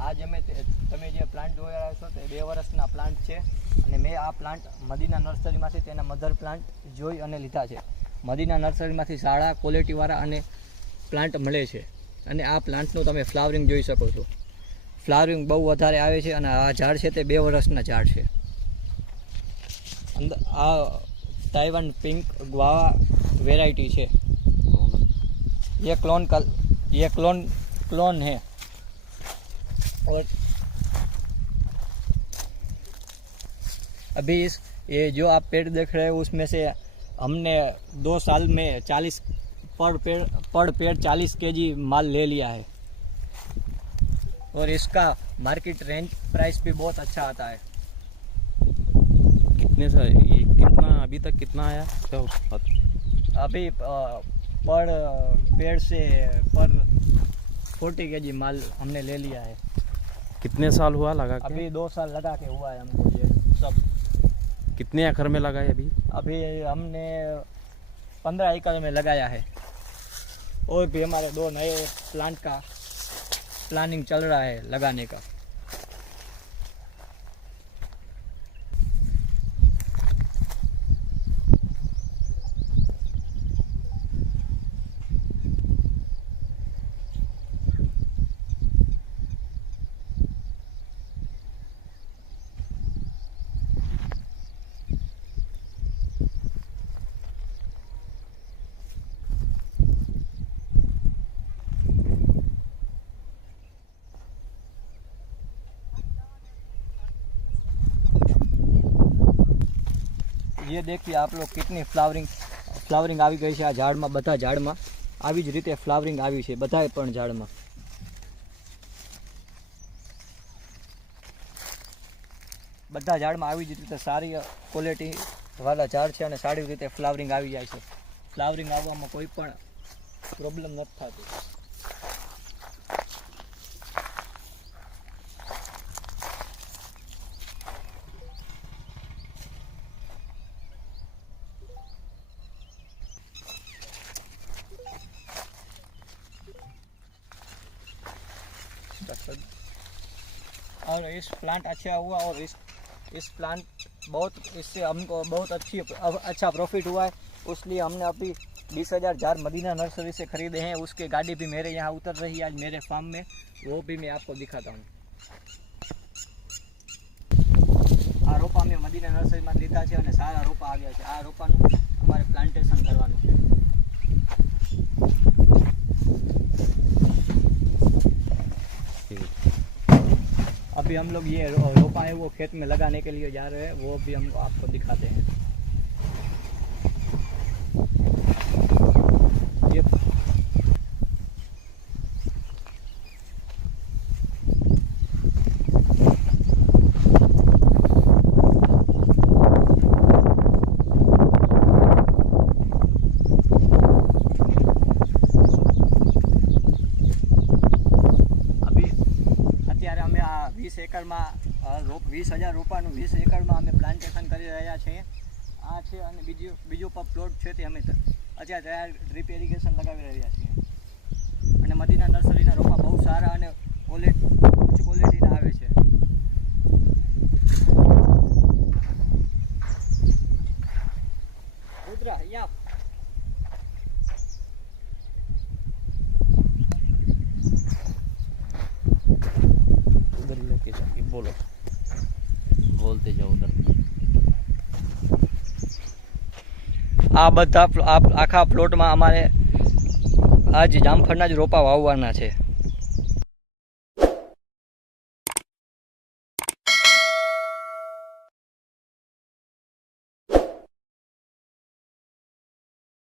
આ તમે જે પ્લાન્ટ જોઈ રહ્યા છો તે 2 વર્ષના પ્લાન્ટ છે અને મેં આ પ્લાન્ટ મદીના નર્સરીમાંથી તેના મધર પ્લાન્ટ જોઈ અને લીધા છે. મદીના નર્સરીમાંથી સારા ક્વોલિટીવાળા અને પ્લાન્ટ મળે છે અને આ પ્લાન્ટનું તમે ફ્લાવરિંગ જોઈ શકો છો. ફ્લાવરિંગ બહુ વધારે આવે છે અને આ ઝાડ છે તે 2 વર્ષના ઝાડ છે. અંદર આ તાઇવાન પિંક ગ્વાવા वेराइटी है. ये क्लोन है. और अभी ये जो आप पेड़ देख रहे हो उसमें से हमने 2 साल में 40 पर पेड़ 40 kg माल ले लिया है और इसका मार्केट रेंज प्राइस भी बहुत अच्छा आता है. कितना अभी तक कितना आया? अभी पर पेड़ से पर 40 kg माल हमने ले लिया है. कितने साल हुआ लगा के? अभी 2 साल लगा के हुआ है हमको ये सब. कितने एकड़ में लगा है अभी हमने 15 एकड़ में लगाया है और भी हमारे 2 नए प्लांट का प्लानिंग चल रहा है लगाने का. ये देखिए आप लोग कितनी फ्लावरिंग આવી ગઈ છે આ ઝાડમાં. બધા ઝાડમાં આવી જ રીતે ફ્લાવરિંગ આવી છે બધાય પણ ઝાડમાં. બધા ઝાડમાં આવી જ રીતે સારી ક્વોલિટી વાળા ઝાડ છે અને સારી રીતે ફ્લાવરિંગ આવી જાય છે. ફ્લાવરિંગ આવવામાં કોઈ પણ પ્રોબ્લેમ નથી થતી. और इस प्लांट अच्छा हुआ और इस प्लांट इससे हमको बहुत अच्छा प्रॉफिट हुआ है. इसलिए हमने अभी 20,000 जार मदीना नर्सरी से ख़रीदे हैं. उसकी गाड़ी भी मेरे यहाँ उतर रही है आज मेरे फार्म में. वो भी मैं आपको दिखाता हूँ. आ रोपा में मदीना नर्सरी में लीधा है और सारा रोपा आ गया है. आ रोपा हमारे प्लांटेशन करवानुं है. अभी हम लोग ये रोपा है वो खेत में लगाने के लिए जा रहे हैं. वो भी हम आपको दिखाते हैं. ये અત્યારે અમે આ 20 એકરમાં 20,000 રોપાનું 20 એકરમાં અમે પ્લાન્ટેશન કરી રહ્યા છીએ. આ છે અને બીજો પ્લોટ છે તે અમે અત્યારે તૈયાર ડ્રીપ ઇરિગેશન લગાવી રહ્યા છીએ. અને મદીના નર્સરીના રોપા બહુ સારા અને ઉચ્ચ ક્વોલિટીના આવે છે. रुद्रा यहाँ उधर लेके जाके बोलो, बोलते जाओ उधर. આ બધા આખા પ્લોટમાં અમારે આજ જામફળના જ રોપા વાવવાના છે.